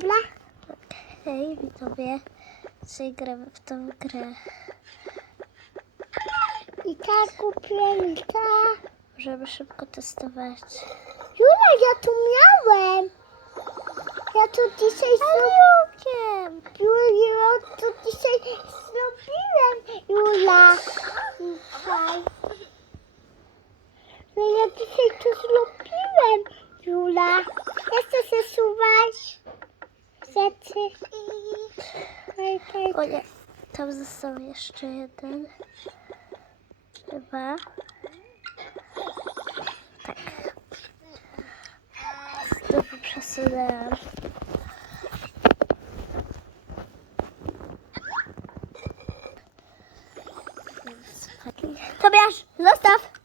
Dobra? Hej, widzowie. Dzisiaj gramy w tą grę. I tak kupiłem to. Możemy szybko testować. Jula, ja tu miałem. Ja to dzisiaj zrobiłem. Ja to dzisiaj zrobiłem. Jula. Dzisiaj. No ja dzisiaj to zrobiłem. Jula. Ja chcę zasuwać rzeczy. O nie, tam został jeszcze jeden. Chyba. Tak. Znowu przesunęłam. Tobiasz, zostaw!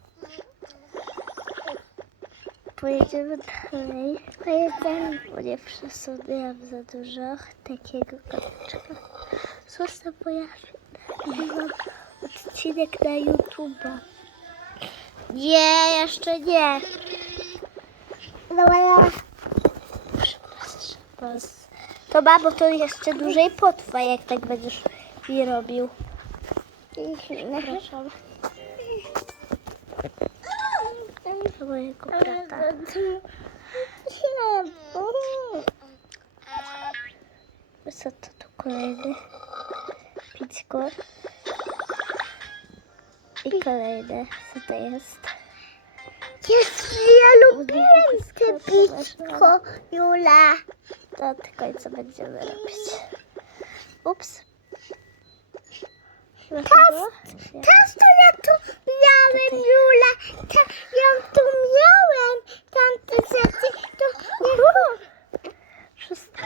Pojedziemy dalej. Pojedziemy. Bo nie przesunęłam za dużo takiego bo ja nagrywam odcinek na YouTube'a. Nie, jeszcze nie. Dobra. Przepraszam. To babo, to jeszcze dłużej potrwa, jak tak będziesz mi robił. Przepraszam. Mojego brata. Co to tu kolejny? Pićko. I kolejne. Co to jest? Jest, ja lubiłem te piczko, Jula. To do końca będziemy robić. Ups. Nie. Teraz to ja tu miałem, Jula. Ta, ja tu miałem tamte rzeczy. To nie było.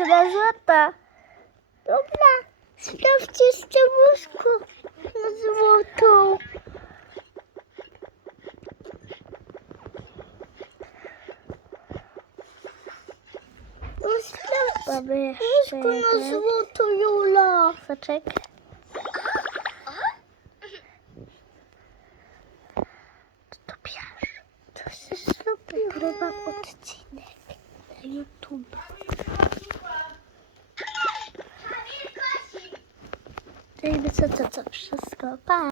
Złota. Dobra, sprawdźcie jeszcze łóżko na złotą. No, Mamy jeszcze łóżko na jeden. złoto, Jula. Soczek. To Tobiasz. To się zrobiło. Nagrywam odcinek na YouTube. I co, co, co, wszystko. Pa!